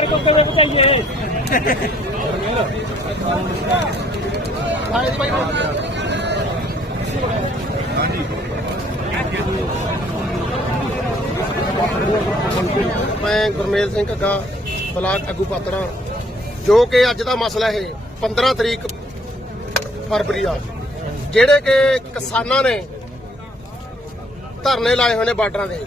ਤੇਰੇ ਕੋਲ ਕਿਵੇਂ ਬਚਾਈਏ ਮੈਂ ਗੁਰਮੇਲ ਸਿੰਘ ਘੱਗਾ ਬਲਾਕ ਆਗੂ ਪਾਤੜਾ, ਜੋ ਕਿ ਅੱਜ ਦਾ ਮਸਲਾ ਇਹ 15 ਤਰੀਕ ਫਰਵਰੀ ਦਾ ਜਿਹੜੇ ਕਿ ਕਿਸਾਨਾਂ ਨੇ ਧਰਨੇ ਲਾਏ ਹੋਏ ਨੇ ਬਾਰਡਰਾਂ ਦੇ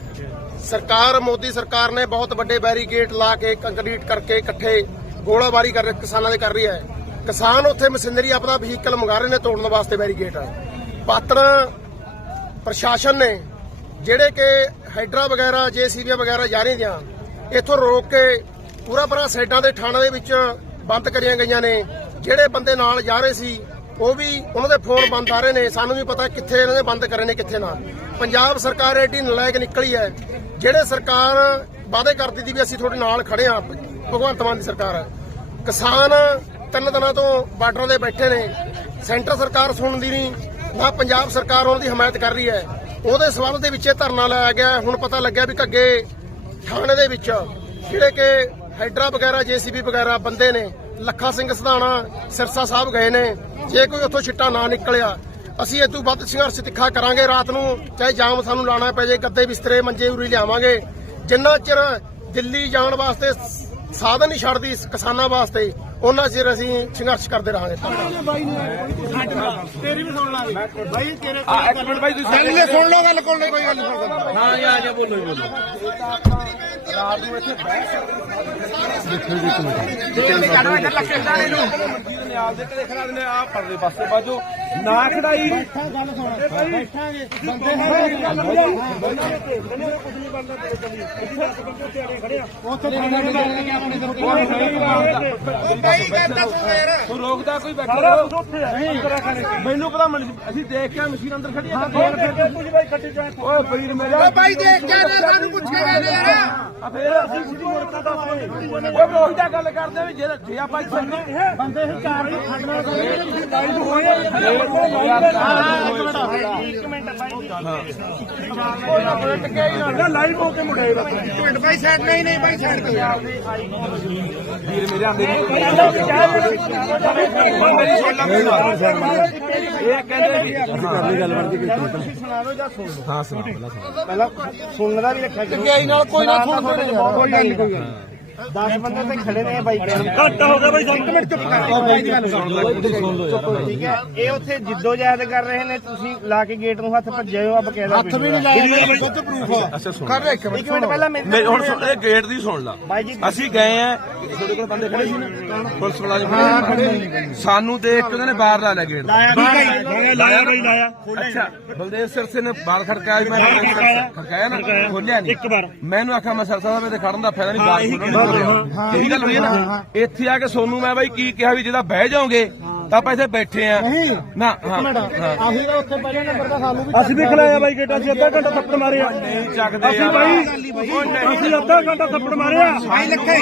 ਸਰਕਾਰ, ਮੋਦੀ ਸਰਕਾਰ ਨੇ ਬਹੁਤ ਵੱਡੇ ਬੈਰੀਕੇਡ ਲਾ ਕੇ ਕੰਕਰੀਟ ਕਰਕੇ ਇਕੱਠੇ ਗੋਲਾਬਾਰੀ ਕਰ ਕਿਸਾਨਾਂ ਦੇ ਕਰ ਰਹੀ ਹੈ। ਕਿਸਾਨ ਉੱਥੇ ਮਸ਼ੀਨਰੀ ਆਪਣਾ ਵਹੀਕਲ ਮੰਗਾ ਰਹੇ ਨੇ, ਤੋੜਨ ਵਾਸਤੇ ਬੈਰੀਕੇਡ। ਪਾਤੜਾ ਪ੍ਰਸ਼ਾਸਨ ਨੇ ਜਿਹੜੇ ਕਿ ਹਾਈਡਰਾ ਵਗੈਰਾ, ਜੇਸੀਬੀਆਂ ਵਗੈਰਾ ਜਾ ਰਹੀਆਂ ਇੱਥੋਂ ਰੋਕ ਕੇ ਪੂਰਾ ਪੂਰਾ ਸਾਈਡਾਂ ਦੇ ਥਾਣਾ ਦੇ ਵਿੱਚ ਬੰਦ ਕਰੀਆਂ ਗਈਆਂ ਨੇ। ਜਿਹੜੇ ਬੰਦੇ ਨਾਲ ਜਾ ਰਹੇ ਸੀ, ਉਹ ਵੀ ਉਹਨਾਂ ਦੇ ਫੋਨ ਬੰਦ ਆ ਰਹੇ ਨੇ। ਸਾਨੂੰ ਵੀ ਪਤਾ ਕਿੱਥੇ ਇਹਨਾਂ ਨੇ ਬੰਦ ਕਰੇ ਨੇ, ਕਿੱਥੇ ਨਾ। ਪੰਜਾਬ ਸਰਕਾਰ ਐਡੀ ਨਲਾਇਕ ਨਿਕਲੀ ਹੈ। ਜਿਹੜੇ ਸਰਕਾਰ ਵਾਅਦੇ ਕਰਦੀ ਸੀ ਵੀ ਅਸੀਂ ਤੁਹਾਡੇ ਨਾਲ ਖੜੇ ਹਾਂ, ਭਗਵੰਤ ਮਾਨ ਦੀ ਸਰਕਾਰ। ਕਿਸਾਨ ਤਿੰਨ ਦਿਨਾਂ ਤੋਂ ਬਾਰਡਰਾਂ ਦੇ ਬੈਠੇ ਨੇ, ਸੈਂਟਰ ਸਰਕਾਰ ਸੁਣਦੀ ਨਹੀਂ, ਨਾ ਪੰਜਾਬ ਸਰਕਾਰ ਉਹਨਾਂ ਦੀ ਹਮਾਇਤ ਕਰ ਰਹੀ ਹੈ। ਉਹਦੇ ਸਬੰਧ ਦੇ ਵਿੱਚ ਇਹ ਧਰਨਾ ਲਾਇਆ ਗਿਆ, ਹੁਣ ਪਤਾ ਲੱਗਿਆ ਵੀ ਘੱਗੇ ਥਾਣੇ ਦੇ ਵਿੱਚ ਜਿਹੜੇ ਕਿ ਹੈਡਰਾ ਵਗੈਰਾ, ਜੀਸੀਬੀ ਵਗੈਰਾ ਬੰਦੇ ਨੇ, ਲੱਖਾ ਸਿੰਘ ਸਧਾਣਾ, ਸਿਰਸਾ ਸਾਹਿਬ ਗਏ ਨੇ। ਜੇ ਕੋਈ ਉੱਥੋਂ ਛਿੱਟਾ ਨਾ ਨਿਕਲਿਆ ਅਸੀਂ ਇਹ ਤੋਂ ਵੱਧ ਸੰਘਰਸ਼ ਤਿੱਖਾ ਕਰਾਂਗੇ। ਰਾਤ ਨੂੰ ਚਾਹੇ ਜਾਮ ਸਾਨੂੰ ਲਾਣਾ ਪੈ ਜੇ ਗੱਦੇ ਬਿਸਤਰੇ, ਮੰਜੇ ਉਰੀ ਲਿਆਵਾਂਗੇ। ਜਿੰਨਾ ਚਿਰ ਦਿੱਲੀ ਜਾਣ ਵਾਸਤੇ ਸਾਧਨ ਨਹੀਂ ਛੱਡਦੀ ਕਿਸਾਨਾਂ ਵਾਸਤੇ ਉਹਨਾਂ ਚਿਰ ਅਸੀਂ ਸੰਘਰਸ਼ ਕਰਦੇ ਰਹਾਂਗੇ ਤੇਰੀ ਵੀ ਸੁਣ ਲਾ ਬਾਈ ਤੇਰੇ ਇੱਕ ਮਿੰਟ ਬਾਈ ਤੁਸੀਂ ਪਹਿਲੇ ਸੁਣ ਲਓ ਗੱਲ ਕੋਲ ਕੋਈ ਗੱਲ ਨਹੀਂ ਹਾਂ ਜੀ ਆ ਜਾ ਬੋਲੋ ਜੀ ਬੋਲੋ ਨਿਆਲ ਦੇ ਘਰੇ ਖੜਾ ਦਿੰਦੇ ਆ ਨਾ ਖੜਾਈ ਗੱਲ ਬੈਠਾਂਗੇ ਬੰਦੇ ਉੱਥੇ ਤੂੰ ਰੋਕਦਾ ਕੋਈ ਬੈਠਾ। ਮੈਨੂੰ ਪਤਾ ਮਨ- ਅਸੀਂ ਦੇਖ ਕੇ ਮਸ਼ੀਨ ਅੰਦਰ ਖੜੀ ਆ ਕੁਝ ਬਾਈ ਖੱਟੀ ਜਾਏ ਓਏ ਪੀਰ ਮੇਰਾ ਬਾਈ ਦੇਖ ਕੇ ਸਾਨੂੰ ਪੁੱਛ ਕੇ ਗਏ ਯਾਰ। ਫੇਰ ਅਸੀਂ ਸਿੱਧੀ ਮੁੜਕਾ ਦਾ ਓਏ ਰੋਕਦਾ ਗੱਲ ਕਰਦੇ ਵੀ ਜੇ ਜੇ ਆਪਾਂ ਇੱਥੇ ਬੰਦੇ ਹੀ ਚਾਰ ਨੂੰ ਖੜਨਾ ਲਾਈਵ ਹੋਏ ਇੱਕ ਮਿੰਟ ਬਾਈ ਲਾਈਵ ਹੋ ਕੇ ਮੁੜੇ ਮਿੰਟ ਬਾਈ ਸਾਈਡ ਨਹੀਂ ਨਹੀਂ ਬਾਈ ਸਾਈਡ ਤੇ ਵੀਰ ਮੇਰੇ ਆਂਦੇ ਇਹ ਕਹਿੰਦੇ ਵੀ ਹਾਂ ਸੁਣਾ ਪਹਿਲਾਂ ਸੁਣਾ ਪਹਿਲਾਂ ਸੁਣਨ ਦਾ ਵੀ ਰੱਖਿਆ ਨਾਲ ਕੋਈ ਨਾ ਸੁਣਦੇ ਨੇ ਕੋਈ ਗੱਲ ਨਹੀਂ ਕੋਈ ਗੱਲ 10 ਬੰਦੇ ਤੇ ਖੜੇ ਨੇ ਬਾਈ ਘੱਟ ਹੋ ਗਿਆ ਬਾਈ 1 ਮਿੰਟ ਚੁੱਪ ਕਰ। ਸੁਣ ਲਓ ਸੁਣ ਲਓ ਯਾਰ। ਠੀਕ ਹੈ ਇਹ ਉੱਥੇ ਜਿੱਦੋ ਜਹਿਦ ਕਰ ਰਹੇ ਨੇ ਤੁਸੀਂ ਲਾ ਕੇ ਗੇਟ ਨੂੰ ਹੱਥ ਭੱਜੇ ਹੋ ਆ ਬਕਾਇਦਾ ਹੱਥ ਵੀ ਨਹੀਂ ਲਾਇਆ ਖੁਦ ਪ੍ਰੂਫ ਅੱਛਾ ਸੁਣ ਕਰ ਇੱਕ ਇੱਕ ਮਿੰਟ ਪਹਿਲਾਂ ਮੇਰੀ ਨਹੀਂ ਹੁਣ ਸੁਣ ਇਹ ਗੇਟ ਦੀ ਸੁਣ ਲਾ। ਬਾਈ ਜੀ ਅਸੀਂ ਗਏ ਆ। ਤੁਹਾਡੇ ਕੋਲ ਬੰਦੇ ਖੜੇ ਸੀ ਨਾ? ਪੁਲਿਸ ਸੀ। ਸਾਨੂੰ ਦੇਖ ਕੇ ਉਹਨਾਂ ਨੇ ਬਾਹਰ ਲਾ ਲਿਆ ਗੇਟ। ਲਾਇਆ ਬਈ ਲਾਇਆ ਅੱਛਾ ਬਲਦੇਵ ਸਿਰਸੇ ਨੇ ਬਾਹਰ ਖੜਕਾਇਆ ਮੈਂ ਖੜਕਾਇਆ। ਨਾ? ਖੋਲਿਆ ਨਹੀਂ ਇੱਕ ਵਾਰ। ਮੈਨੂੰ ਆਖਿਆ ਮੈਂ ਸਰਸਾ ਸਾਹਿਬ ਤੇ ਖੜਨ ਦਾ ਫਾਇਦਾ ਨਹੀਂ ਬਾਹਰ ਇਹੀ ਗੱਲ ਹੋਈ ਹੈ ਨਾ। ਇੱਥੇ ਆ ਕੇ ਸੋਨੂੰ ਮੈਂ ਬਾਈ ਕੀ ਕਿਹਾ ਵੀ ਜਿਹਦਾ ਬਹਿ ਜਾਓਗੇ ਤਾਂ ਆਪਾਂ ਇੱਥੇ ਬੈਠੇ ਆ ਨਾ ਹਾਂ। ਆਹੀ ਤਾਂ ਉੱਥੇ ਪਹਿਲੇ ਨੰਬਰ ਦਾ ਸਾਨੂੰ ਵੀ ਅਸੀਂ ਵੀ ਖਲਾਇਆ ਬਾਈ ਗੇਟਾਂ 'ਚ ਅੱਧਾ ਘੰਟਾ ਥੱਪੜ ਮਾਰਿਆ ਨਹੀਂ ਚੱਕਦੇ ਅਸੀਂ ਬਾਈ ਅਸੀਂ ਅੱਧਾ ਘੰਟਾ ਥੱਪੜ ਮਾਰਿਆ ਬਾਈ ਲੱਖੇ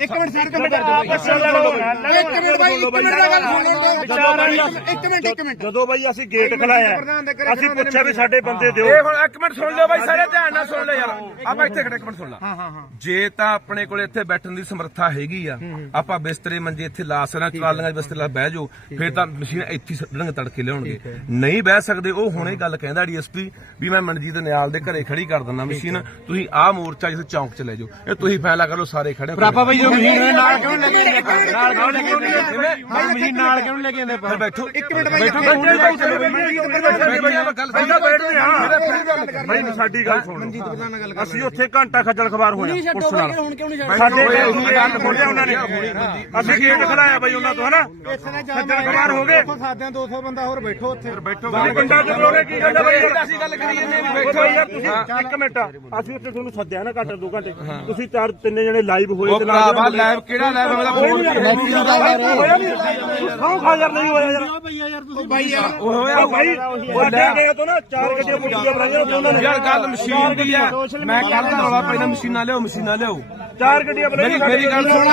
ਇੱਕ ਮਿੰਟ ਸਾਈਡ ਤੇ ਇੱਕ ਮਿੰਟ ਬਾਈ ਇੱਕ ਮਿੰਟ ਦਾ ਗੱਲ ਸੁਣ ਲਓ ਇੱਕ ਮਿੰਟ ਇੱਕ ਮਿੰਟ। ਜਦੋਂ ਬਾਈ ਅਸੀਂ ਗੇਟ ਖਲਾਇਆ ਅਸੀਂ ਪੁੱਛਿਆ ਵੀ ਸਾਡੇ ਬੰਦੇ ਦਿਓ। ਇਹ ਹੁਣ ਇੱਕ ਮਿੰਟ ਸੁਣ ਲਿਓ ਬਾਈ ਸਾਰੇ ਧਿਆਨ ਨਾਲ ਸੁਣ ਲੈ ਯਾਰ ਆਪਾਂ ਇੱਥੇ ਖੜੇ ਇੱਕ ਮਿੰਟ ਸੁਣ ਲਾ। ਜੇ ਤਾਂ ਆਪਣੇ ਕੋਲ ਇੱਥੇ ਬੈਠਣ ਦੀ ਸਮਰੱਥਾ ਹੈਗੀ ਆ ਆਪਾਂ ਬਿਸਤਰੇ ਮੰਜੇ ਇੱਥੇ ਲਾ ਸਕਣਾ ਟਰਾਲੀਆਂ 'ਚ ਬਿਸਤਰੇ ਲਾ ਬਹਿ ਜਾਓ। ਫਿਰ ਤਾਂ ਮਸ਼ੀਨ ਇੱਥੇ ਸੱਡਣਗੇ ਤੜਕੇ ਲਿਆਉਣਗੇ ਨਹੀਂ ਬਹਿ ਸਕਦੇ ਉਹ ਹੁਣੇ ਗੱਲ ਕਹਿੰਦਾ ਡੀਐਸਪੀ ਵੀ ਮੈਂ ਮਨਜੀਤ ਨਿਆਲ ਦੇ ਘਰੇ ਖੜੀ ਕਰ ਦਿੰਦਾ ਮਸ਼ੀਨ ਤੁਸੀਂ ਆਹ ਮੋਰਚਾ ਜਿੱਥੇ ਚੌਂਕ 'ਚ ਲੈ ਜਾਓ ਇਹ ਤੁਸੀਂ ਫੈਸਲਾ ਕਰ ਲਓ ਸਾਰੇ ਖੜੇ ਪ੍ਰਾਪਾ ਬਾਈ ਜੋ ਮਸ਼ੀਨ ਨਾਲ ਕਿਉਂ ਲੈ ਕੇ ਨਾਲ ਕਿਉਂ ਲੈ ਕੇ ਮਸ਼ੀਨ ਨਾਲ ਕਿਉਂ ਲੈ ਕੇ ਆਂਦੇ ਫਿਰ ਬੈਠੋ ਇੱਕ ਮਿੰਟ ਬਾਈ ਬੈਠੋ ਬਾਈ ਸਾਡੀ ਗੱਲ ਸੁਣ ਅਸੀਂ ਉੱਥੇ ਘੰਟਾ ਖੱਜਲ ਖਬਾਰ ਹੋਇਆ ਪੁਲਿਸ ਨਾਲ ਸਾਡੇ ਗੱਲ ਖੋਲਿਆ ਉਹਨਾਂ ਨੇ ਅਸੀਂ ਗੇਟ ਖਲਾਇਆ ਬਾਈ ਉਹਨਾਂ ਤੋਂ ਹਨਾ ਖੱਜਲ ਖਬਾਰ ਹੋ ਗਏ ਸਾਦਿਆਂ 200 ਬੰਦਾ ਹੋਰ ਬੈਠੋ ਉੱਥੇ। ਬੈਠੋ ਬਾਈ ਪਿੰਡਾਂ 'ਚ ਬੋਲੇ ਕੀ ਕਹਿੰਦਾ ਬਾਈ ਅਸੀਂ ਗੱਲ ਕਰੀਏ ਨੇ ਵੀ ਬੈਠੋ। ਬੈਠੋ ਯਾਰ ਤੁਸੀਂ ਇੱਕ ਮਿੰਟ ਅਸੀਂ ਉੱਥੇ ਤੁਹਾਨੂੰ ਸੱਦਿਆ ਨਾ ਘੰਟਾ ਦੋ ਘੰਟੇ। ਤੁਸੀਂ ਚਾਰ ਤਿੰਨੇ ਜਣੇ ਲਾਈਵ ਹੋਏ ਕਿਹੜਾ ਲੈਬ ਮੇਰਾ ਫੋਨ ਖਾਓ ਖਾ ਯਾਰ ਨਹੀਂ। ਹੋਇਆ ਯਾਰ। ਬਾਈ ਯਾਰ ਉਹ ਹੋਇਆ ਬਾਈ ਵੱਡੇ ਗਏ ਤੋਂ ਨਾ ਚਾਰ ਗੱਡੀਆਂ ਪੁੱਟੀਆਂ ਬਣਾਈਆਂ ਉਹਨਾਂ ਨੇ। ਯਾਰ ਗੱਲ ਮਸ਼ੀਨ ਦੀ ਆ। ਮੈਂ ਕੱਲ ਦਾ ਰੌਲਾ ਪੈਣਾ ਮਸ਼ੀਨਾਂ ਲਿਆਓ ਮਸ਼ੀਨਾਂ ਲਿਆਓ। ਚਾਰ ਗੱਡੀਆਂ ਬਲੇ ਮੇਰੀ ਮੇਰੀ ਗੱਲ ਸੁਣ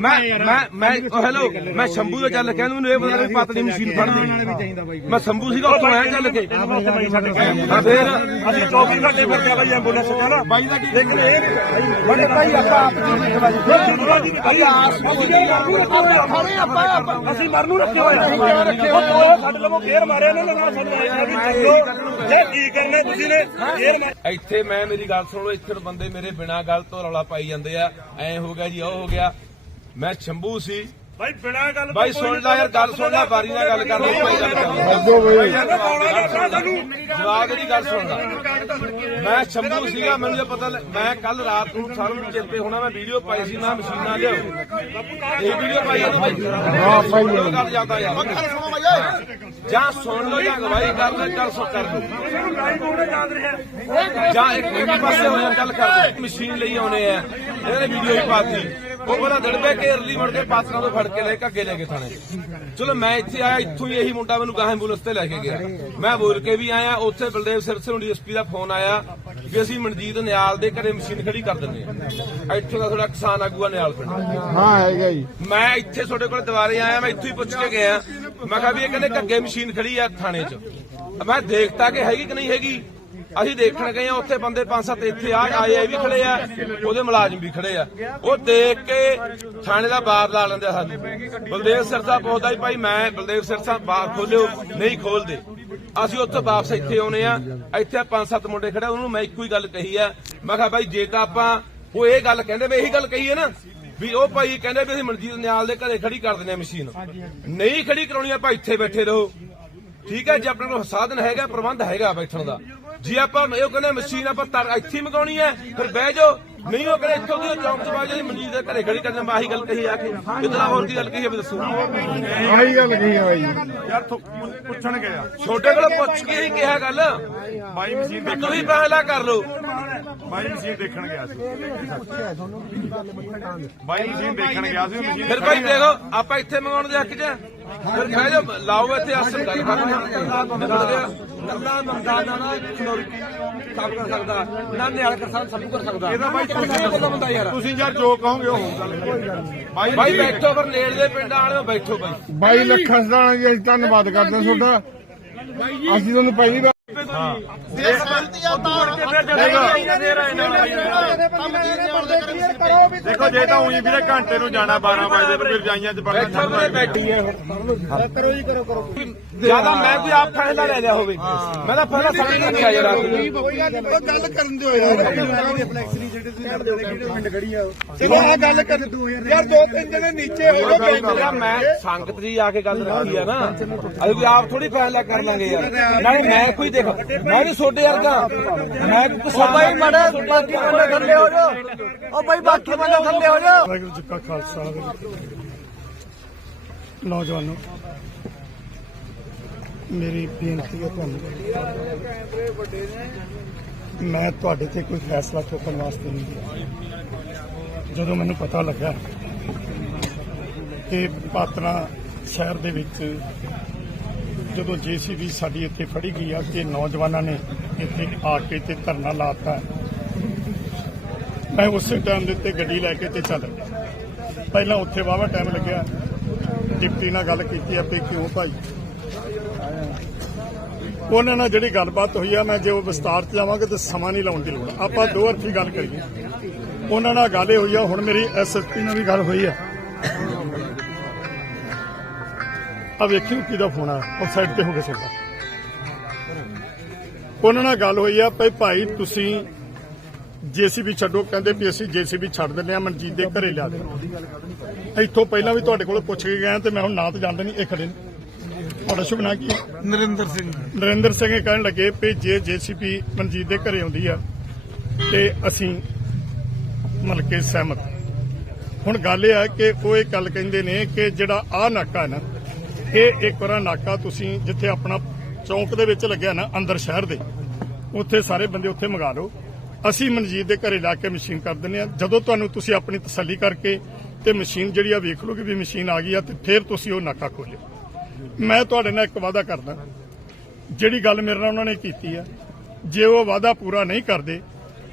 ਮੈਂ ਮੈਂ ਮੈਂ ਹੈਲੋ ਮੈਂ ਸ਼ੰਭੂ ਦਾ ਚੱਲ ਕਹਿੰਦਾ ਮੈਨੂੰ ਇਹ ਪਤਾ ਨਹੀਂ ਪਤਲੀ ਮਸ਼ੀਨ ਫੜਦੀ ਮੈਂ ਸ਼ੰਭੂ ਸੀਗਾ ਉੱਥੋਂ ਆਇਆ ਚੱਲ ਕੇ ਹਾਂ ਫੇਰ ਅਸੀਂ 24 ਘੰਟੇ ਫਿਰਦੇ ਬਾਈ ਐਂਬੂਲੈਂਸ ਚ ਨਾ ਬਾਈ ਦਾ ਲੇਕਿਨ ਇਹ ਬੜੇ ਭਾਈ ਆਪਾਂ ਅਸੀਂ ਮਰਨ ਨੂੰ ਰੱਖੇ ਹੋਏ ਉਹ ਦੋ ਸਾਡੇ ਲੋਕੋ ਫੇਰ ਮਾਰੇ ਇਹਨਾਂ ਨੇ ਨਾ ਸਾਨੂੰ ਜੇ ਕੀ ਕਰਨਾ ਤੁਸੀਂ ਨੇ ਫੇਰ ਮਾਰ ਇੱਥੇ ਮੈਂ ਮੇਰੀ ਗੱਲ ਸੁਣੋ ਇੱਥੇ ਬੰਦੇ ਮੇਰੇ ਬਿਨਾਂ ਗੱਲ ਤੋਂ ਰੌਲਾ ਪਾਈ ਜਾਂਦੇ ਆ ਐ ਹੋ ਗਿਆ ਜੀ ਉਹ ਹੋ ਗਿਆ। ਮੈਂ ਸ਼ੰਭੂ ਸੀ ਭਾਈ ਬਿਨਾ ਗੱਲ ਬਾਈ ਸੁਣ ਲੈ ਯਾਰ ਗੱਲ ਸੁਣ ਲੈ ਬਾਰੀ ਨਾਲ ਗੱਲ ਕਰ ਲਓ ਭਾਈ ਗੱਲ ਕਰ ਜਵਾਬ ਦੀ ਗੱਲ ਸੁਣ ਲੈ। ਮੈਂ ਸ਼ੰਭੂ ਸੀਗਾ ਮੈਨੂੰ ਜੇ ਪਤਾ ਲੱਗ- ਮੈਂ ਕੱਲ ਰਾਤ ਨੂੰ ਸਾਨੂੰ ਚੇਤੇ ਹੋਣਾ ਮੈਂ ਵੀਡੀਓ ਪਾਈ ਸੀ ਮੈਂ ਮਸ਼ੀਨਾਂ ਲਿਆਓ ਇਹ ਵੀਡੀਓ ਪਾਈ ਹੈ ਨਾ ਬਾਈ। ਹਾਂ ਪਾਈ ਗੱਲ ਜਾਂਦਾ ਯਾਰ। ਜਾਂ ਸੁਣ ਲਓ ਜਾਂ ਗਵਾਹੀ ਕਰ ਲੈ ਚੱਲ ਸੋ ਕਰ ਲਓ ਜਾਂ ਇੱਕ ਇੱਕ ਪਾਸੇ ਹੋਇਆ ਚੱਲ ਕਰ ਦੇ ਮਸ਼ੀਨ ਲਈ ਆਉਣੇ ਆ। ਇਹਨੇ ਵੀਡੀਓ ਹੀ ਪਾਤੀ। ਉਹ ਬੜਾ ਦੜਬੇ ਕੇ ਅਰਲੀ ਮੁੜ ਕੇ ਪਾਤਰਾਂ ਤੋਂ ਫੜ ਕੇ ਲੈ ਕੇ ਅੱਗੇ ਲੈ ਕੇ ਥਾਣੇ ਚਲੋ ਮੈਂ ਇੱਥੇ ਆਇਆ ਇੱਥੋਂ ਹੀ ਇਹੀ ਮੁੰਡਾ ਮੈਨੂੰ ਗਾਹ ਐਂਬੂਲੈਂਸ ਤੇ ਲੈ ਕੇ ਗਿਆ। ਮੈਂ ਬੋਲ ਕੇ ਵੀ ਆਇਆ ਉੱਥੇ ਬਲਦੇਵ ਸਿਰਸੇ ਨੂੰ ਡੀਐਸਪੀ ਦਾ ਫੋਨ ਆਇਆ ਕਿ ਅਸੀਂ ਮਨਜੀਤ ਨਿਆਲ ਦੇ ਘਰੇ ਮਸ਼ੀਨ ਖੜੀ ਕਰ ਦਿੰਦੇ ਆ ਇੱਥੋਂ ਦਾ ਥੋੜਾ ਕਿਸਾਨ ਆਗੂਆ ਨਿਆਲ ਪਿੰਡ। ਹਾਂ ਹੈਗਾ ਜੀ। ਮੈਂ ਇੱਥੇ ਤੁਹਾਡੇ ਕੋਲ ਦੁਬਾਰੇ ਆਇਆ ਮੈਂ ਇੱਥੋਂ ਹੀ ਪੁੱਛ ਕੇ ਗਿਆ। ਮੈਂ ਕਿਹਾ ਵੀ ਇਹ ਕਹਿੰਦੇ ਘੱਗੇ ਮਸ਼ੀਨ ਖੜੀ ਆ ਥਾਣੇ 'ਚ। ਮੈਂ ਦੇਖਤਾ ਕਿ ਹੈਗੀ ਕਿ ਨਹੀਂ ਹੈਗੀ। ਅਸੀਂ ਦੇਖਣ ਗਏ ਆ ਉੱਥੇ ਬੰਦੇ ਪੰਜ ਸੱਤ ਇੱਥੇ ਆ ਆਏ ਆ ਵੀ ਖੜੇ ਆ, ਉਹਦੇ ਮੁਲਾਜ਼ਮ ਵੀ ਖੜੇ ਆ। ਉਹ ਦੇਖ ਕੇ ਥਾਣੇ ਦਾ ਬਾਰ ਲਾ ਲੈਂਦੇ ਸਾਨੂੰ। ਬਲਦੇਵ ਸਿਰਸਾ ਪੁੱਛਦਾ ਵੀ ਭਾਈ ਮੈਂ ਬਲਦੇਵ ਸਿਰਸਾ ਬਾਰ ਖੋਲਿਓ, ਨਹੀਂ ਖੋਲਦੇ। ਅਸੀਂ ਉੱਥੇ ਵਾਪਸ ਇੱਥੇ ਆਉਨੇ ਆ, ਇੱਥੇ ਪੰਜ ਸੱਤ ਮੁੰਡੇ ਖੜੇ ਉਹਨੂੰ ਮੈਂ ਇੱਕੋ ਹੀ ਗੱਲ ਕਹੀ ਆ। ਮੈਂ ਕਿਹਾ, ਭਾਈ ਜੇ ਤਾਂ ਆਪਾਂ ਉਹ ਇਹ ਗੱਲ ਕਹਿੰਦੇ ਵੀ ਇਹੀ ਗੱਲ ਕਹੀ ਹੈ ਨਾ, ਵੀ ਉਹ ਭਾਈ ਕਹਿੰਦੇ ਵੀ ਅਸੀਂ ਮਨਜੀਤ ਨਿਆਲ ਦੇ ਘਰੇ ਖੜੀ ਕਰ ਦਿੰਦੇ ਆ ਮਸ਼ੀਨ। ਨਹੀਂ ਖੜੀ ਕਰਾਉਣੀ, ਆਪਾਂ ਇੱਥੇ ਬੈਠੇ ਰਹੋ। ਠੀਕ ਹੈ, ਜੇ ਆਪਣੇ ਕੋਲ ਸਾਧਨ ਹੈਗਾ, ਪ੍ਰਬੰਧ ਹੈਗਾ ਬੈਠਣ ਦਾ। ਜੇ ਆਪਾਂ ਇਹ ਕਹਿੰਦੇ ਮਸ਼ੀਨ ਆਪਾਂ ਤਰ ਇੱਥੇ ਮਗਾਉਣੀ ਹੈ ਫਿਰ ਬਹਿ ਜਾਓ। ਨਹੀਂ ਉਹ ਕਹਿੰਦੇ ਇੱਥੋਂ ਦੀ ਚੌਂਕ ਤੋਂ ਬਾਅਦ ਜਿਹੜੀ ਮਨਜੀਤ ਦੇ ਘਰੇ ਖੜੀ ਕਰਨ ਮੈਂ ਆਹੀ ਗੱਲ ਕਹੀ ਆ ਕੇ। ਇਤਨਾ ਹੋਰ ਕੀ ਗੱਲ ਕਹੀ ਹੈ ਦੱਸੋ। ਆਹੀ ਗੱਲ ਕਹੀ ਆ ਬਾਈ। ਯਾਰ ਥੋ- ਪੁੱਛਣ ਗਿਆ। ਛੋਟੇ ਕੋਲ ਪੁੱਛ ਕੇ ਹੀ ਕਿਹਾ ਗੱਲ। ਬਾਈ ਮਸ਼ੀਨ ਦੇਖ ਤੁਸੀਂ ਪਹਿਲਾ ਕਰ ਲਓ। ਬਾਈ ਮਸ਼ੀਨ ਦੇਖਣ ਗਿਆ ਸੀ। ਬਾਈ ਮਸ਼ੀਨ ਦੇਖਣ ਗਿਆ ਸੀ ਮਸ਼ੀਨ ਫਿਰ ਭਾਈ ਦੇਖੋ ਆਪਾਂ ਇੱਥੇ ਮੰਗਾਉਣ ਦੇ ਹੱਕ 'ਚ। ਫਿਰ ਬਹਿ ਜਾਓ ਲਾਓ ਇੱਥੇ ਅਸਲ ਗੱਲ ਕਰਦੇ ਹਾਂ ਬੰਦਾ ਨਾ ਨਾ ਖਨੌਰੀ ਕੰਮ ਕਰ ਸਕਦਾ ਨਾ ਨਿਆਲ ਸਭ ਕਰ ਸਕਦਾ। ਇਹਦਾ ਬਾਈ ਕਿਹੜਾ ਬੰਦਾ ਬੰਦਾ ਯਾਰ? ਤੁਸੀਂ ਯਾਰ ਜੋ ਕਹੋਗੇ ਉਹ ਹੋਊਗਾ ਬਾਈ ਭਾਈ ਬੈਠੋ ਪਰ ਨੇੜਲੇ ਪਿੰਡਾਂ ਵਾਲਿਓ ਬੈਠੋ ਬਾਈ। ਲੱਖਾਂ ਸਦਾਣਾ ਜੀ ਅਸੀਂ ਧੰਨਵਾਦ ਕਰਦੇ ਹਾਂ ਤੁਹਾਡਾ। ਅਸੀਂ ਤੁਹਾਨੂੰ ਪਹਿਲੀ ਵਾਰ ਜੇ ਸੰਬੰਧੀ ਆ ਦੇਖੋ ਜੇ ਤਾਂ ਉਹੀ ਵੀਰੇ ਘੰਟੇ ਨੂੰ ਜਾਣਾ 12 ਵਜੇ ਤੇ ਫਿਰ ਜਾਈਆਂ ਚ ਬੈਠੋ ਵੀਰੇ ਬੈਠੀ। ਹੈ। ਜ਼ਿਆਦਾ ਮੈਂ ਕੋਈ ਆਪ ਫੈਸਲਾ ਲੈ ਲਿਆ ਹੋਵੇ। ਮੈਂ ਤਾਂ ਪਹਿਲਾਂ ਸਮਝ ਰੱਖਿਆ ਯਾਰ ਗੱਲ ਕਰਨ ਦਿਓ ਯਾਰ। ਚਲੋ ਆ ਗੱਲ ਕਰ ਯਾਰ। ਦੋ ਤਿੰਨ ਜਣੇ ਨੀਚੇ ਹੋ ਗਏ ਮੇਰਾ ਮੈਂ ਸੰਗਤ ਜੀ ਆ ਕੇ ਗੱਲ ਰੱਖੀ ਆ ਨਾ। ਅਸੀਂ ਕੋਈ ਆਪ ਥੋੜੀ ਫੈਸਲਾ ਕਰ ਲਾਂਗੇ ਯਾਰ। ਨਾਲੇ ਮੈਂ ਕੋਈ ਦੇਖ ਮੈਂ ਵੀ ਛੋਟੇ ਵਰਗਾ। ਮੈਂ ਕਿਸਾਨ ਬਾਈ ਮਾੜਾ ਬਾਕੀ ਬੰਦੇ ਥੱਲੇ ਹੋ ਜਾ ਉਹ ਬਾਈ ਬਾਕੀ ਬੰਦੇ ਥੱਲੇ ਹੋ ਜਾ ਵਾਹਿਗੁਰੂ ਜੀ ਕਾ ਖਾਲਸਾ ਨੌਜਵਾਨੋ ਮੇਰੀ ਬੇਨਤੀ ਹੈ ਤੁਹਾਨੂੰ। ਮੈਂ ਤੁਹਾਡੇ ਤੇ ਕੋਈ ਫੈਸਲਾ ਚੁੱਕਣ ਵਾਸਤੇ ਨਹੀਂ ਜਦੋਂ ਮੈਨੂੰ ਪਤਾ ਲੱਗਾ ਕਿ ਪਾਤਨਾ ਸ਼ਹਿਰ ਦੇ ਵਿੱਚ ਜਦੋਂ ਜੀਸੀਬੀ ਸਾਡੀ ਇੱਥੇ ਫੜੀ ਗਈ ਆ ਤੇ ਨੌਜਵਾਨਾਂ ਨੇ ਇੱਥੇ ਆ ਕੇ ਤੇ ਧਰਨਾ ਲਾਤਾ। ਮੈਂ ਉਸੇ ਟਾਈਮ ਦੇ ਉੱਤੇ ਗੱਡੀ ਲੈ ਕੇ ਤੇ ਚੱਲ ਗਿਆ ਪਹਿਲਾਂ ਉੱਥੇ ਵਾਵਾ ਟਾਈਮ ਲੱਗਿਆ। ਡਿਪਟੀ ਨਾਲ ਗੱਲ ਕੀਤੀ ਆਪੇ ਕਿਉਂ ਭਾਈ? ਉਹਨਾਂ ਨਾਲ ਜਿਹੜੀ ਗੱਲਬਾਤ ਹੋਈ ਆ, ਮੈਂ ਜੇ ਉਹ ਵਿਸਤਾਰ ਚ ਜਾਵਾਂਗਾ ਤੇ ਸਮਾਂ ਨਹੀਂ ਲਾਉਣ ਦੀ ਲੋੜ। ਆਪਾਂ ਦੋ ਅਰਥੀ ਗੱਲ ਕਰੀਏ। ਉਹਨਾਂ ਨਾਲ ਗੱਲ ਇਹ ਹੋਈ ਆ, ਹੁਣ ਮੇਰੀ ਐਸਐਸਪੀ ਨਾਲ ਵੀ ਗੱਲ ਹੋਈ ਆ। ਆ ਵੇਖਿਓ ਕਿਹਦਾ ਫੋਨ ਆ ਉਹ ਸਾਈਡ ਤੇ ਹੋ ਕੇ ਸੁਣਦਾ ਉਹਨਾਂ ਨਾਲ ਗੱਲ ਹੋਈ ਆ ਭਈ ਭਾਈ ਤੁਸੀਂ ਜੀਸੀਬੀ ਛੱਡੋ ਕਹਿੰਦੇ ਵੀ ਅਸੀਂ ਜੀਸੀਬੀ ਛੱਡ ਦਿੰਦੇ ਆ ਮਨਜੀਤ ਦੇ ਘਰੇ ਲਿਆ ਦੇ ਇੱਥੋਂ ਪਹਿਲਾਂ ਵੀ ਤੁਹਾਡੇ ਕੋਲ ਪੁੱਛ ਕੇ ਗਿਆ ਤੇ ਮੈਂ ਹੁਣ ਨਾਂ ਤਾਂ ਜਾਣਦਾ ਨਹੀਂ ਇਹ ਖੜੇ ਤੁਹਾਡਾ ਸ਼ੁਭ ਨਾਂ ਕੀ ਹੈ ਨਰਿੰਦਰ ਸਿੰਘ। ਨਰਿੰਦਰ ਸਿੰਘ ਇਹ ਕਹਿਣ ਲੱਗੇ ਵੀ ਜੇ ਜੀਸੀਬੀ ਮਨਜੀਤ ਦੇ ਘਰੇ ਆਉਂਦੀ ਆ ਤੇ ਅਸੀਂ ਮਤਲਬ ਕਿ ਸਹਿਮਤ। ਹੁਣ ਗੱਲ ਇਹ ਆ ਕਿ ਉਹ ਇਹ ਗੱਲ ਕਹਿੰਦੇ ਨੇ ਕਿ ਜਿਹੜਾ ਆ ਨਾਕਾ ਨਾ ਇਹ ਇੱਕ ਵਾਰ ਨਾਕਾ ਤੁਸੀਂ ਜਿੱਥੇ ਆਪਣਾ ਚੌਂਕ ਦੇ ਵਿੱਚ ਲੱਗਿਆ ਨਾ, ਅੰਦਰ ਸ਼ਹਿਰ ਦੇ, ਉੱਥੇ ਸਾਰੇ ਬੰਦੇ ਉੱਥੇ ਮੰਗਾ ਲਓ। ਅਸੀਂ ਮਨਜੀਤ ਦੇ ਘਰੇ ਲਾ ਕੇ ਮਸ਼ੀਨ ਕਰ ਦਿੰਦੇ ਆ ਜਦੋਂ ਤੁਹਾਨੂੰ ਤੁਸੀਂ ਆਪਣੀ ਤਸੱਲੀ ਕਰਕੇ ਤੇ ਮਸ਼ੀਨ ਜਿਹੜੀ ਆ ਵੇਖ ਲਓਗੇ ਵੀ ਮਸ਼ੀਨ ਆ ਗਈ ਆ ਤੇ ਫਿਰ ਤੁਸੀਂ ਉਹ ਨਾਕਾ ਖੋਲਿਓ। ਮੈਂ ਤੁਹਾਡੇ ਨਾਲ ਇੱਕ ਵਾਅਦਾ ਕਰਦਾ। ਜਿਹੜੀ ਗੱਲ ਮੇਰੇ ਨਾਲ ਉਹਨਾਂ ਨੇ ਕੀਤੀ ਆ, ਜੇ ਉਹ ਵਾਅਦਾ ਪੂਰਾ ਨਹੀਂ ਕਰਦੇ,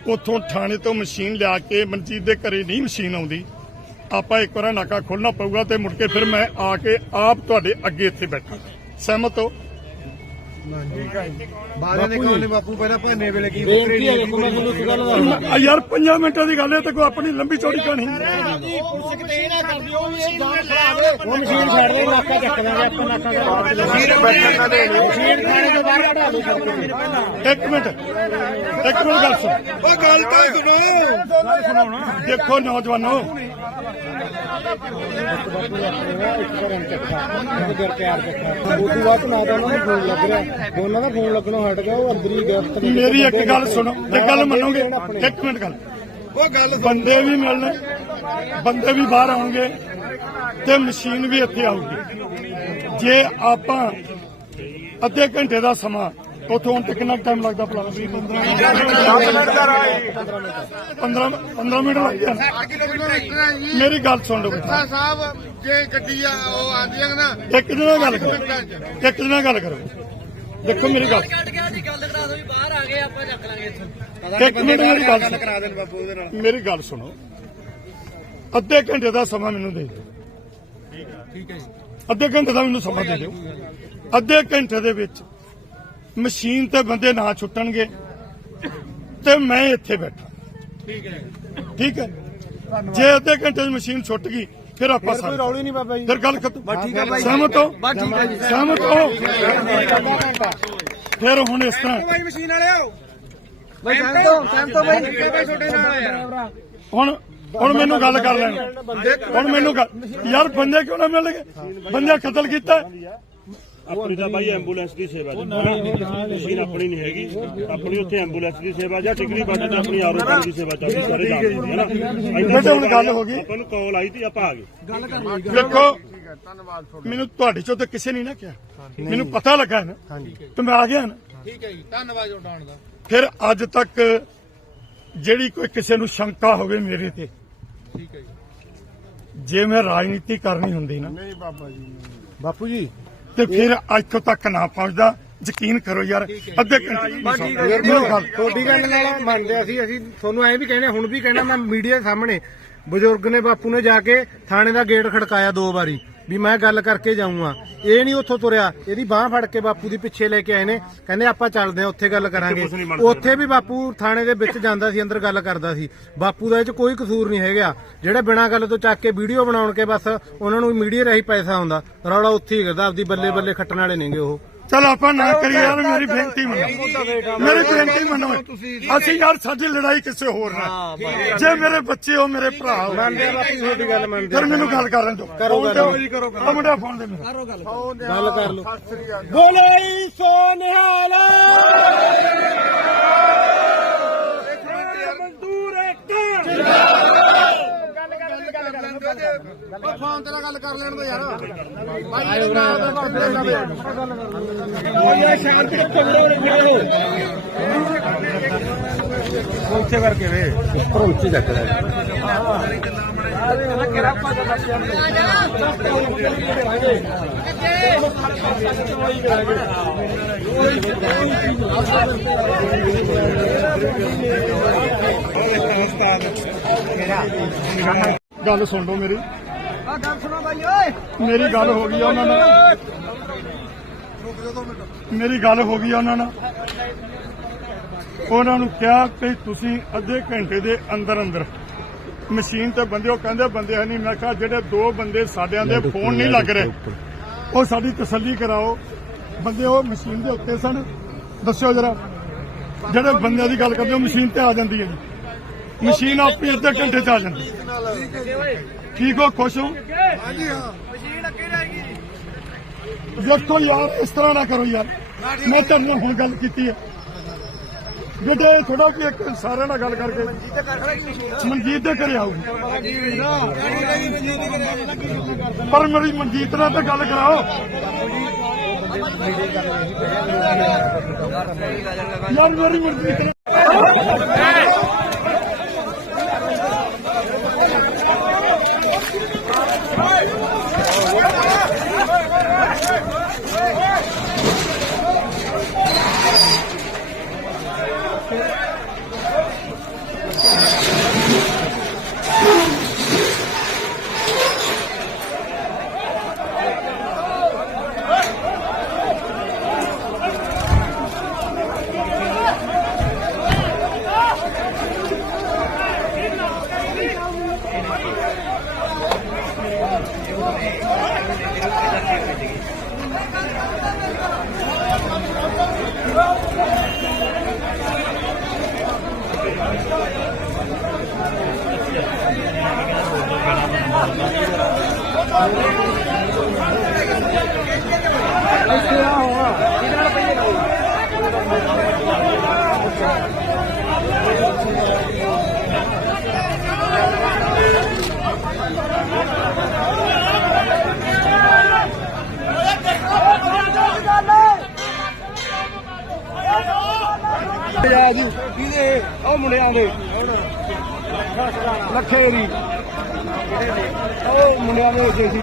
ਉਥੋਂ ਥਾਣੇ ਤੋਂ ਮਸ਼ੀਨ ਲਿਆ ਕੇ ਮਨਜੀਤ ਦੇ ਘਰੇ ਨਹੀਂ ਮਸ਼ੀਨ ਆਉਂਦੀ ਆਪਾਂ ਇੱਕ ਵਾਰ ਨਾਕਾ ਖੋਲਣਾ ਪਊਗਾ ਤੇ ਮੁੜ ਕੇ ਫਿਰ ਮੈਂ ਆ ਕੇ ਆਪ ਤੁਹਾਡੇ ਅੱਗੇ ਇੱਥੇ ਬੈਠਾਂ। ਸਹਿਮਤ ਹੋ? ਬਾਹਰ ਦੇ ਕੋਲ ਬਾਪੂ ਪਹਿਲਾਂ ਭੰਨੇ ਵੇਲੇ ਕੀ ਬੇਨਤੀ ਹੈ ਦੇਖੋ ਮੈਂ ਤੁਹਾਨੂੰ ਇੱਕ ਗੱਲ ਦੱਸਦਾ ਆ ਯਾਰ 5 ਮਿੰਟਾਂ ਦੀ ਗੱਲ ਹੈ ਤੇ ਕੋਈ ਆਪਣੀ ਲੰਬੀ ਚੌੜੀ ਕਹਾਣੀ ਉਹ ਮਸ਼ੀਨ ਛੱਡ ਦੇ ਨਾਕਾ ਚੱਕ ਦਾਂਗੇ ਆਪਾਂ ਨਾਕਾ ਕਰ ਮਸ਼ੀਨ ਖਾਣੇ ਤੋਂ ਬਾਹਰ ਕਢਾ ਲਓ ਇੱਕ ਮਿੰਟ ਇੱਕ ਮਿੰਟ ਗੱਲ ਸੁਣ। ਉਹ ਗੱਲ ਤਾਂ ਸੁਣੋ। ਦੇਖੋ ਨੌਜਵਾਨੋ ਉਹਨਾਂ ਦਾ ਫੋਨ ਲੱਗਣੋਂ ਹਟ ਗਿਆ ਉਹ ਅੰਦਰ ਹੀ ਗ੍ਰਿਫਤ ਮੇਰੀ ਇੱਕ ਗੱਲ ਸੁਣੋ, ਇੱਕ ਗੱਲ ਮੰਨੋਗੇ? ਇੱਕ ਮਿੰਟ ਗੱਲ ਉਹ ਗੱਲ। ਬੰਦੇ ਵੀ ਮਿਲਣ, ਬੰਦੇ ਵੀ ਬਾਹਰ ਆਉਣਗੇ ਤੇ ਮਸ਼ੀਨ ਵੀ ਇੱਥੇ ਆਊਗੀ। ਜੇ ਆਪਾਂ ਅੱਧੇ ਘੰਟੇ ਦਾ ਸਮਾਂ ਉਥੋਂ ਹੁਣ ਤੇ ਕਿੰਨਾ ਟਾਈਮ ਲੱਗਦਾ ਭਲਾ? 15 15 ਮਿੰਟ? ਲੱਗ ਜਾਣ। ਮੇਰੀ ਗੱਲ ਸੁਣ ਲਓ ਬੇਟਾ। ਸਾਹਿਬ ਜੇ ਗੱਡੀ ਆ ਉਹ ਆਂਦੀਆਂ ਨਾ। ਇੱਕ ਦਿਨ ਨਾਲ ਗੱਲ ਕਰੋ। ਇੱਕ ਦਿਨ ਨਾਲ ਗੱਲ ਕਰੋ। ਦੇਖੋ ਮੇਰੀ ਗੱਲ। ਕੱਟ ਗਿਆ ਜੀ ਗੱਲ ਕਰਾ ਦੋ ਵੀ ਬਾਹਰ ਆ ਗਏ ਆਪਾਂ ਚੱਕ ਲਾਂਗੇ ਇੱਥੋਂ। ਇੱਕ ਮਿੰਟ ਮੇਰੀ ਗੱਲ ਸੁਣੋ। ਕਰਾ ਦੇਣ ਬਾਪੂ ਉਹਦੇ ਨਾਲ। ਮੇਰੀ ਗੱਲ ਸੁਣੋ। ਅੱਧੇ ਘੰਟੇ ਦਾ ਸਮਾਂ ਮੈਨੂੰ ਦੇ ਦਿਓ। ਠੀਕ ਹੈ ਜੀ। ਅੱਧੇ ਘੰਟੇ ਦਾ ਮੈਨੂੰ ਸਮਾਂ ਦੇ ਦਿਓ। ਅੱਧੇ ਘੰਟੇ ਦੇ ਵਿੱਚ ਮਸ਼ੀਨ ਤੇ ਬੰਦੇ ਨਾ ਛੁੱਟਣਗੇ ਤੇ ਮੈਂ ਇੱਥੇ ਬੈਠਾ। ਠੀਕ ਹੈ। ਠੀਕ ਹੈ? ਜੇ ਅੱਧੇ ਘੰਟੇ 'ਚ ਮਸ਼ੀਨ ਛੁੱਟ ਗਈ ਫਿਰ ਆਪਾਂ ਕੋਈ ਰੌਲੀ ਨਹੀਂ ਬਾਬਾ ਜੀ। ਫਿਰ ਗੱਲ ਖਤਮ। ਸਹਿਮਤ ਹੋ? ਠੀਕ ਹੈ ਜੀ। ਸਹਿਮਤ ਹੋ? ਫਿਰ ਹੁਣ ਇਸ ਤਰ੍ਹਾਂ। ਭਾਈ ਮਸ਼ੀਨ ਵਾਲੇ ਆਓ ਬਈ ਸਹਿਮ ਤੋਂ ਸਹਿਮ ਤੋਂ ਬਈ? ਭਾਈ ਛੋਟੇ ਨਾਲ ਯਾਰ ਹੁਣ ਹੁਣ ਮੈਨੂੰ ਗੱਲ ਕਰ ਲੈਣ। ਹੁਣ ਮੈਨੂੰ ਯਾਰ ਬੰਦੇ ਕਿਉਂ ਨਾ ਮਿਲਣਗੇ? ਬੰਦੇ ਕਤਲ ਕੀਤਾ। ਆਪਣੀ ਤਾਂ ਬਾਈ ਐਂਬੂਲੈਂਸ ਦੀ ਸੇਵਾ ਜੀ। ਮਸ਼ੀਨ ਆਪਣੀ ਨਹੀਂ ਹੈਗੀ। ਆਪਣੀ ਉੱਥੇ ਐਂਬੂਲੈਂਸ ਦੀ ਸੇਵਾ ਜਾਂ ਟਿਕਰੀ ਬਾਟੇ ਤੇ ਆਪਣੀ ਆਰੋ ਪਾਣੀ ਦੀ ਸੇਵਾ ਚੱਲਦੀ ਸਾਰੇ ਜਾਣਦੇ ਹੈ ਨਾ ਬੇਟੇ ਹੁਣ ਗੱਲ ਹੋ ਗਈ। ਆਪਾਂ ਨੂੰ ਕਾਲ ਆਈ ਤੇ ਆਪਾਂ ਆ ਗਏ। ਦੇਖੋ ਮੈਨੂੰ ਤੁਹਾਡੇ ਚੋਂ ਤਾਂ ਕਿਸੇ ਨੇ ਨਾ ਕਿਹਾ। ਮੈਨੂੰ ਪਤਾ ਲੱਗਾ ਨਾ। ਤੇ ਮੈਂ ਆ ਗਿਆ ਨਾ। ਠੀਕ ਹੈ ਜੀ। ਧੰਨਵਾਦ ਉਡਾਣ ਦਾ। ਫਿਰ ਅੱਜ ਤੱਕ ਜਿਹੜੀ ਕੋਈ ਕਿਸੇ ਨੂੰ ਸ਼ੰਕਾ ਹੋਵੇ ਮੇਰੇ ਤੇ ਠੀਕ ਹੈ ਜੀ। ਜੇ ਮੈਂ ਰਾਜਨੀਤੀ ਕਰਨੀ ਹੁੰਦੀ ਨਾ। ਨਹੀਂ ਬਾਬਾ ਜੀ ਬਾਪੂ ਜੀ ਤੇ ਫਿਰ ਇੱਥੋਂ ਤੱਕ ਨਾ ਪਹੁੰਚਦਾ। ਯਕੀਨ ਕਰੋ ਯਾਰ ਅੱਧੇ ਘੰਟੇ ਤੁਹਾਡੀ ਗੱਲ ਨਾਲ ਮੰਨਦੇ ਅਸੀਂ ਅਸੀਂ ਤੁਹਾਨੂੰ ਐਂ ਵੀ ਕਹਿੰਦੇ ਹੁਣ ਵੀ ਕਹਿਣਾ ਮੈਂ ਮੀਡੀਆ ਸਾਹਮਣੇ। ਬਜ਼ੁਰਗ ਨੇ ਬਾਪੂ ਨੇ ਜਾ ਕੇ ਥਾਣੇ ਦਾ ਗੇਟ ਖੜਕਾਇਆ ਦੋ ਵਾਰੀ। ਵੀ ਮੈਂ ਗੱਲ ਕਰਕੇ ਜਾਊਂਗਾ। ਇਹ ਨਹੀਂ ਉੱਥੋਂ ਤੁਰਿਆ। ਇਹਦੀ ਬਾਹ ਫੜ ਕੇ ਬਾਪੂ ਦੀ ਪਿੱਛੇ ਲੈ ਕੇ ਆਏ ਨੇ। ਕਹਿੰਦੇ ਆਪਾਂ ਚੱਲਦੇ ਆ ਉੱਥੇ ਗੱਲ ਕਰਾਂਗੇ। ਉੱਥੇ ਵੀ ਬਾਪੂ ਥਾਣੇ ਦੇ ਵਿੱਚ ਜਾਂਦਾ ਸੀ ਅੰਦਰ ਗੱਲ ਕਰਦਾ ਸੀ। ਬਾਪੂ ਦਾ ਇਹ ਚ ਕੋਈ ਕਸੂਰ ਨਹੀਂ ਹੈਗਾ। ਜਿਹੜੇ ਬਿਨਾਂ ਗੱਲ ਤੋਂ ਚੱਕ ਕੇ ਵੀਡੀਓ ਬਣਾਉਣ ਕੇ ਬਸ ਉਹਨਾਂ ਨੂੰ ਮੀਡੀਆ ਰਾਹੀਂ ਪੈਸਾ ਆਉਂਦਾ। ਰੌਲਾ ਉੱਥੇ ਹੀ ਕਰਦਾ ਆਪਦੀ ਬੱਲੇ ਬੱਲੇ ਖੱਟਣ ਵਾਲੇ ਨੇਗੇ ਉਹ। ਚਲ ਆਪਾਂ ਨਾ ਕਰੀਏ ਯਾਰ ਮੇਰੀ ਬੇਨਤੀ ਮੰਨੋ। ਮੇਰੀ ਬੇਨਤੀ ਮੰਨੋ। ਅਸੀਂ ਯਾਰ ਸਾਡੀ ਲੜਾਈ ਕਿਸੇ ਹੋਰ ਨਾਲ। ਜੇ ਮੇਰੇ ਬੱਚੇ ਹੋ ਮੇਰੇ ਭਰਾ ਹੋ। ਮੰਨਦੇ ਆ ਬਾਪੂ ਤੁਹਾਡੀ ਗੱਲ ਮੰਨਦੇ ਫਿਰ ਮੈਨੂੰ ਗੱਲ ਕਰਨ ਦਿਓ। ਕਰੋ ਦਿਓ। ਉਹ ਮੁੰਡਾ ਫੋਨ ਦੇ ਮੇਰਾ। ਗੱਲ। ਕਰ ਲਓ। ਬੋਲੇ ਸੋ ਨਿਹਾਲ ਫੋਨ ਤੇ ਗੱਲ ਕਰ ਲੈਣ ਦੋ ਯਾਰ। ਭਾਈ ਇਹਦੇ ਨਾਲ ਦਾ ਬਾਬੇ ਦਾ ਉੱਥੇ ਕਰਕੇ ਵੇ। ਉੱਪਰ ਉੱਚੀ ਚੱਕ ਲੈ। ਗੱਲ ਸੁਣ ਲਓ ਮੇਰੀ। ਮੇਰੀ ਗੱਲ ਹੋ ਗਈ ਆ ਉਹਨਾਂ ਨਾਲ। ਮੇਰੀ ਗੱਲ ਹੋ ਗਈ ਆ ਉਹਨਾਂ ਨਾਲ। ਉਹਨਾਂ ਨੂੰ ਕਿਹਾ ਕਿ ਤੁਸੀਂ ਅੱਧੇ ਘੰਟੇ ਦੇ ਅੰਦਰ ਅੰਦਰ ਮਸ਼ੀਨ ਤੇ ਬੰਦੇ ਉਹ ਕਹਿੰਦੇ ਬੰਦੇ ਹੈ ਨਹੀਂ। ਮੈਂ ਕਿਹਾ ਜਿਹੜੇ ਦੋ ਬੰਦੇ ਸਾਡਿਆਂ ਦੇ ਫੋਨ ਨਹੀਂ ਲੱਗ ਰਹੇ ਉਹ ਸਾਡੀ ਤਸੱਲੀ ਕਰਾਓ। ਬੰਦੇ ਉਹ ਮਸ਼ੀਨ ਦੇ ਉੱਤੇ ਸਨ। ਦੱਸਿਓ ਜਰਾ। ਜਿਹੜੇ ਬੰਦਿਆਂ ਦੀ ਗੱਲ ਕਰਦੇ ਹੋ ਮਸ਼ੀਨ ਤੇ ਆ ਜਾਂਦੀ ਹੈ ਜੀ। ਮਸ਼ੀਨ ਆਪੇ ਅੱਧੇ ਘੰਟੇ ਚ ਆ ਜਾਂਦੀ ਹੈ। ਠੀਕ ਹੋ ਖੁਸ਼ ਹੋ ਹਾਂਜੀ ਹਾਂ ਮਸ਼ੀਨ ਅੱਗੇ ਜਾਏਗੀ ਦੇਖੋ ਯਾਰ ਇਸ ਤਰ੍ਹਾਂ ਨਾ ਕਰੋ ਯਾਰ ਮੈਂ ਤੁਹਾਨੂੰ ਹੁਣ ਗੱਲ ਕੀਤੀ ਹੈ ਬੇਟੇ ਥੋੜਾ ਕਿ ਇੱਕ ਸਾਰਿਆਂ ਨਾਲ ਗੱਲ ਕਰਕੇ ਮਨਜੀਤ ਦੇ ਘਰੇ ਆਊਗੀ ਪਰ ਮੇਰੀ ਮਨਜੀਤ ਨਾਲ ਤਾਂ ਗੱਲ ਕਰਾਓ ਯਾਰ ਮੇਰੀ ਮਨਜੀਤ ਨਾਲ ਕਿਹਦੇ ਉਹ ਮੁੰਡਿਆਂ ਦੇ। ਲੱਖੇ ਦੀ। ਉਹ ਮੁੰਡਿਆਂ ਦੇ ਜੇਸੀ